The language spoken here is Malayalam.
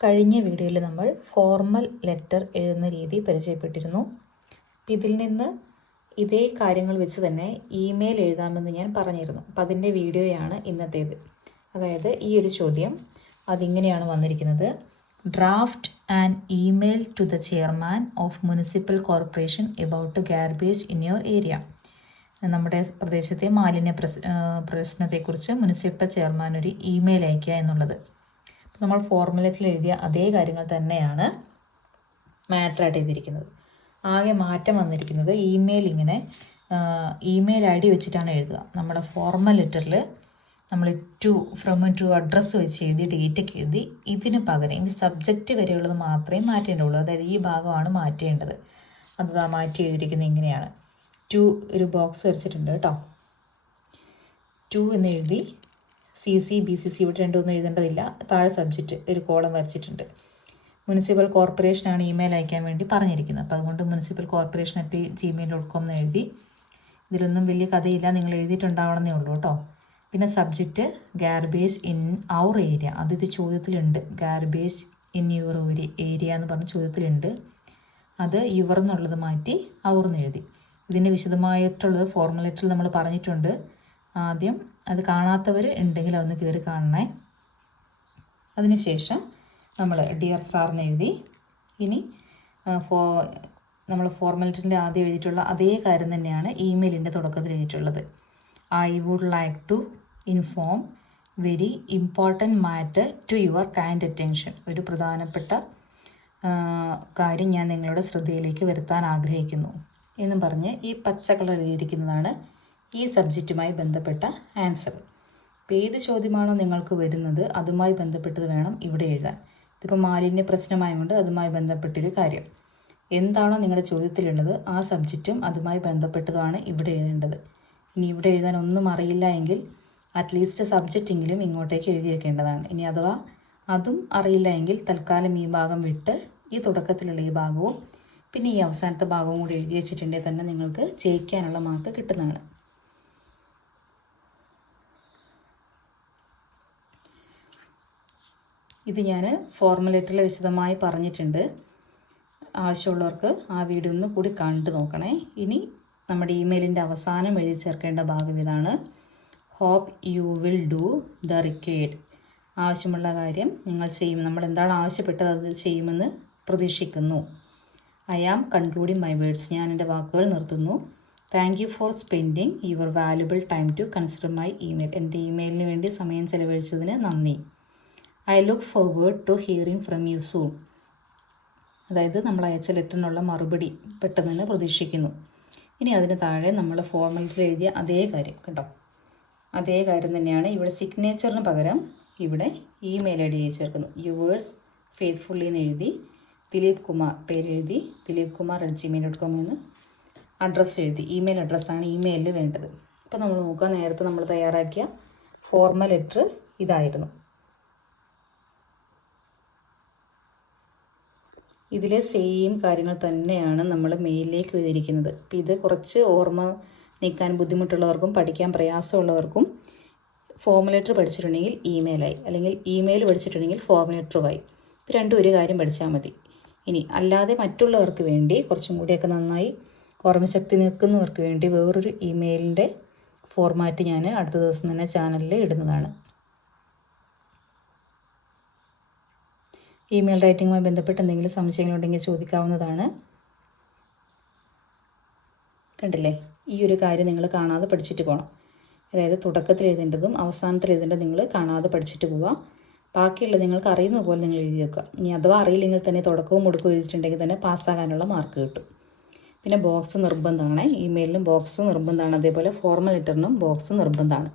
കഴിഞ്ഞ വീഡിയോയിൽ നമ്മൾ ഫോർമൽ ലെറ്റർ എഴുതുന്ന രീതി പരിചയപ്പെട്ടിരുന്നു. ഇതിൽ നിന്ന് ഇതേ കാര്യങ്ങൾ വെച്ച് തന്നെ ഇമെയിൽ എഴുതാമെന്ന് ഞാൻ പറഞ്ഞിരുന്നു. അപ്പം അതിന്റെ വീഡിയോയാണ് ഇന്നത്തേത്. അതായത് ഈ ഒരു ചോദ്യം അതിങ്ങനെയാണ് വന്നിരിക്കുന്നത്. Draft and email to the chairman of municipal corporation about garbage in your area നമ്മുടെ പ്രദേശത്തെ മാലിന്യ പ്രശ്നത്തെക്കുറിച്ച് മുനിസിപ്പൽ ചെയർമാൻ ഒരു ഇമെയിൽ അയക്കുക എന്നുള്ളത്. നമ്മൾ ഫോർമുലേറ്റിൽ എഴുതിയ അതേ കാര്യങ്ങൾ തന്നെയാണ് മാറ്ററായിട്ട് എഴുതിയിരിക്കുന്നത്. ആകെ മാറ്റം വന്നിരിക്കുന്നത് ഇമെയിൽ ഇങ്ങനെ ഇമെയിൽ ഐ ഡി വെച്ചിട്ടാണ് എഴുതുക. നമ്മുടെ ഫോർമൽ ലെറ്ററിൽ നമ്മൾ ടു ഫ്രം ടു അഡ്രസ്സ് വെച്ച് എഴുതി ഡേറ്റ് ഒക്കെ എഴുതി ഇതിന് പകരം ഈ സബ്ജക്റ്റ് വരെയുള്ളത് മാത്രമേ മാറ്റേണ്ടുള്ളൂ അതായത് ഈ ഭാഗമാണ് മാറ്റേണ്ടത്. അത് മാറ്റി എഴുതിയിരിക്കുന്നത് ഇങ്ങനെയാണ്. ടു ഒരു ബോക്സ് വരച്ചിട്ടുണ്ട് കേട്ടോ. ടു എന്ന് എഴുതി C C B C C ഇവിടെ രണ്ടൊന്നും എഴുതേണ്ടതില്ല. താഴെ സബ്ജക്റ്റ് ഒരു കോളം വരച്ചിട്ടുണ്ട്. മുനിസിപ്പൽ കോർപ്പറേഷനാണ് ഇമെയിൽ അയക്കാൻ വേണ്ടി പറഞ്ഞിരിക്കുന്നത്. അപ്പോൾ അതുകൊണ്ട് municipal corporation at Gmail dot com എന്ന് എഴുതി. ഇതിലൊന്നും വലിയ കഥയില്ല. നിങ്ങൾ എഴുതിയിട്ടുണ്ടാവണമെന്നേ ഉള്ളൂ കേട്ടോ. പിന്നെ subject garbage in our area അത് ഇത് ചോദ്യത്തിലുണ്ട്. ഗാർബേജ് ഇൻ യുവർ ഏരിയ എന്ന് പറഞ്ഞ ചോദ്യത്തിലുണ്ട്. അത് യുവർ എന്നുള്ളത് മാറ്റി അവർ എന്ന് എഴുതി. ഇതിന്റെ വിശദമായിട്ടുള്ളത് ഫോർമുലേറ്ററിൽ നമ്മൾ പറഞ്ഞിട്ടുണ്ട്. ആദ്യം അത് കാണാത്തവർ ഉണ്ടെങ്കിൽ അതൊന്ന് കയറി കാണണേ. അതിനുശേഷം നമ്മൾ ഡിയർ സാറിന് എഴുതി. ഇനി ഫോ നമ്മൾ ഫോർമാലിറ്റിന്റെ ആദ്യം എഴുതിയിട്ടുള്ള അതേ കാര്യം തന്നെയാണ് ഇമെയിലിന്റെ തുടക്കത്തിൽ എഴുതിയിട്ടുള്ളത്. I would like to inform very important matter to your kind attention ഒരു പ്രധാനപ്പെട്ട കാര്യം ഞാൻ നിങ്ങളുടെ ശ്രദ്ധയിലേക്ക് വരുത്താൻ ആഗ്രഹിക്കുന്നു. എന്നും പറഞ്ഞ് ഈ പച്ച കളർ എഴുതിയിരിക്കുന്നതാണ് ഈ സബ്ജക്റ്റുമായി ബന്ധപ്പെട്ട ആൻസർ. ഇപ്പോൾ ഏത് ചോദ്യമാണോ നിങ്ങൾക്ക് വരുന്നത് അതുമായി ബന്ധപ്പെട്ടത് വേണം ഇവിടെ എഴുതാൻ. ഇതിപ്പോൾ മാലിന്യ പ്രശ്നമായതുകൊണ്ട് അതുമായി ബന്ധപ്പെട്ടൊരു കാര്യം. എന്താണോ നിങ്ങളുടെ ചോദ്യത്തിലുള്ളത് ആ സബ്ജക്റ്റും അതുമായി ബന്ധപ്പെട്ടതുമാണ് ഇവിടെ എഴുതേണ്ടത്. ഇനി ഇവിടെ എഴുതാൻ ഒന്നും അറിയില്ല എങ്കിൽ അറ്റ്ലീസ്റ്റ് സബ്ജക്റ്റെങ്കിലും ഇങ്ങോട്ടേക്ക് എഴുതി വെക്കേണ്ടതാണ്. ഇനി അഥവാ അതും അറിയില്ല എങ്കിൽ തൽക്കാലം ഈ ഭാഗം വിട്ട് ഈ തുടക്കത്തിലുള്ള ഈ ഭാഗവും പിന്നെ ഈ അവസാനത്തെ ഭാഗവും കൂടി എഴുതി വെച്ചിട്ടുണ്ടെങ്കിൽ തന്നെ നിങ്ങൾക്ക് ജയിക്കാനുള്ള മാർക്ക് കിട്ടുന്നതാണ്. ഇത് ഞാൻ ഫോർമുലേറ്ററിൽ വിശദമായി പറഞ്ഞിട്ടുണ്ട്. ആവശ്യമുള്ളവർക്ക് ആ വീഡിയോ ഒന്ന് കൂടി കണ്ടു നോക്കണേ. ഇനി നമ്മുടെ ഇമെയിലിന്റെ അവസാനം എഴുതി ചേർക്കേണ്ട ഭാഗം ഇതാണ്. Hope you will do the required ആവശ്യമുള്ള കാര്യം നിങ്ങൾ ചെയ്യും. നമ്മൾ എന്താണ് ആവശ്യപ്പെട്ടത് അത് ചെയ്യുമെന്ന് പ്രതീക്ഷിക്കുന്നു. I am concluding my words ഞാൻ എന്റെ വാക്കുകൾ നിർത്തുന്നു. Thank you for spending your valuable time to consider my email എന്റെ ഇമെയിലിന് വേണ്ടി സമയം ചെലവഴിച്ചതിന് നന്ദി. I look forward to hearing from you soon. അതായത് നമ്മൾ അയച്ച ലെറ്ററിനുള്ള മറുപടി പെട്ടെന്ന് തന്നെ പ്രതീക്ഷിക്കുന്നു. ഇനി അതിന് താഴെ നമ്മൾ ഫോർമാലിറ്റിയിൽ എഴുതിയ അതേ കാര്യം കേട്ടോ അതേ കാര്യം തന്നെയാണ് ഇവിടെ സിഗ്നേച്ചറിന് പകരം ഇവിടെ ഇമെയിൽ ഐ ഡി ചേർക്കുന്നു. യുവേഴ്സ് ഫെയ്ത്ത്ഫുള്ളി എന്ന് എഴുതി ദിലീപ് കുമാർ പേരെഴുതി Dileep Kumar at Gmail dot com എന്ന് അഡ്രസ്സ് എഴുതി. ഇമെയിൽ അഡ്രസ്സാണ് ഇമെയിലിൽ വേണ്ടത്. അപ്പോൾ നമ്മൾ നോക്കുക നേരത്തെ നമ്മൾ തയ്യാറാക്കിയ ഫോർമൽ ലെറ്റർ ഇതായിരുന്നു. ഇതിലെ സെയിം കാര്യങ്ങൾ തന്നെയാണ് നമ്മൾ മെയിലിലേക്ക് എഴുതിയിരിക്കുന്നത്. അപ്പം ഇത് കുറച്ച് ഓർമ്മ നീക്കാൻ ബുദ്ധിമുട്ടുള്ളവർക്കും പഠിക്കാൻ പ്രയാസമുള്ളവർക്കും ഫോർമുലേറ്റർ പഠിച്ചിട്ടുണ്ടെങ്കിൽ ഇമെയിലായി അല്ലെങ്കിൽ ഇമെയിൽ പഠിച്ചിട്ടുണ്ടെങ്കിൽ ഫോർമുലേറ്ററുമായി ഇപ്പോൾ രണ്ടും ഒരു കാര്യം പഠിച്ചാൽ മതി. ഇനി അല്ലാതെ മറ്റുള്ളവർക്ക് വേണ്ടി കുറച്ചും കൂടിയൊക്കെ നന്നായി ഓർമ്മശക്തി നിൽക്കുന്നവർക്ക് വേണ്ടി വേറൊരു ഇമെയിലിന്റെ ഫോർമാറ്റ് ഞാൻ അടുത്ത ദിവസം തന്നെ ചാനലിൽ ഇടുന്നതാണ്. ഇമെയിൽ റൈറ്റിങ്ങുമായി ബന്ധപ്പെട്ട് എന്തെങ്കിലും സംശയങ്ങളുണ്ടെങ്കിൽ ചോദിക്കാവുന്നതാണ്. കണ്ടില്ലേ? ഈ ഒരു കാര്യം നിങ്ങൾ കാണാതെ പഠിച്ചിട്ട് പോകണം അതായത് തുടക്കത്തിൽ എഴുതേണ്ടതും അവസാനത്തിൽ എഴുതേണ്ടതും നിങ്ങൾ കാണാതെ പഠിച്ചിട്ട് പോവുക. ബാക്കിയുള്ളത് നിങ്ങൾക്ക് അറിയുന്ന പോലെ നിങ്ങൾ എഴുതി വെക്കുക. ഇനി അഥവാ അറിയില്ലെങ്കിൽ തന്നെ തുടക്കവും മുടക്കവും എഴുതിയിട്ടുണ്ടെങ്കിൽ തന്നെ പാസ്സാകാനുള്ള മാർക്ക് കിട്ടും. പിന്നെ ബോക്സ് നിർബന്ധമാണ്. ഇമെയിലിനും ബോക്സ് നിർബന്ധമാണ്. അതേപോലെ ഫോർമൽ ലെറ്ററിനും ബോക്സ് നിർബന്ധമാണ്.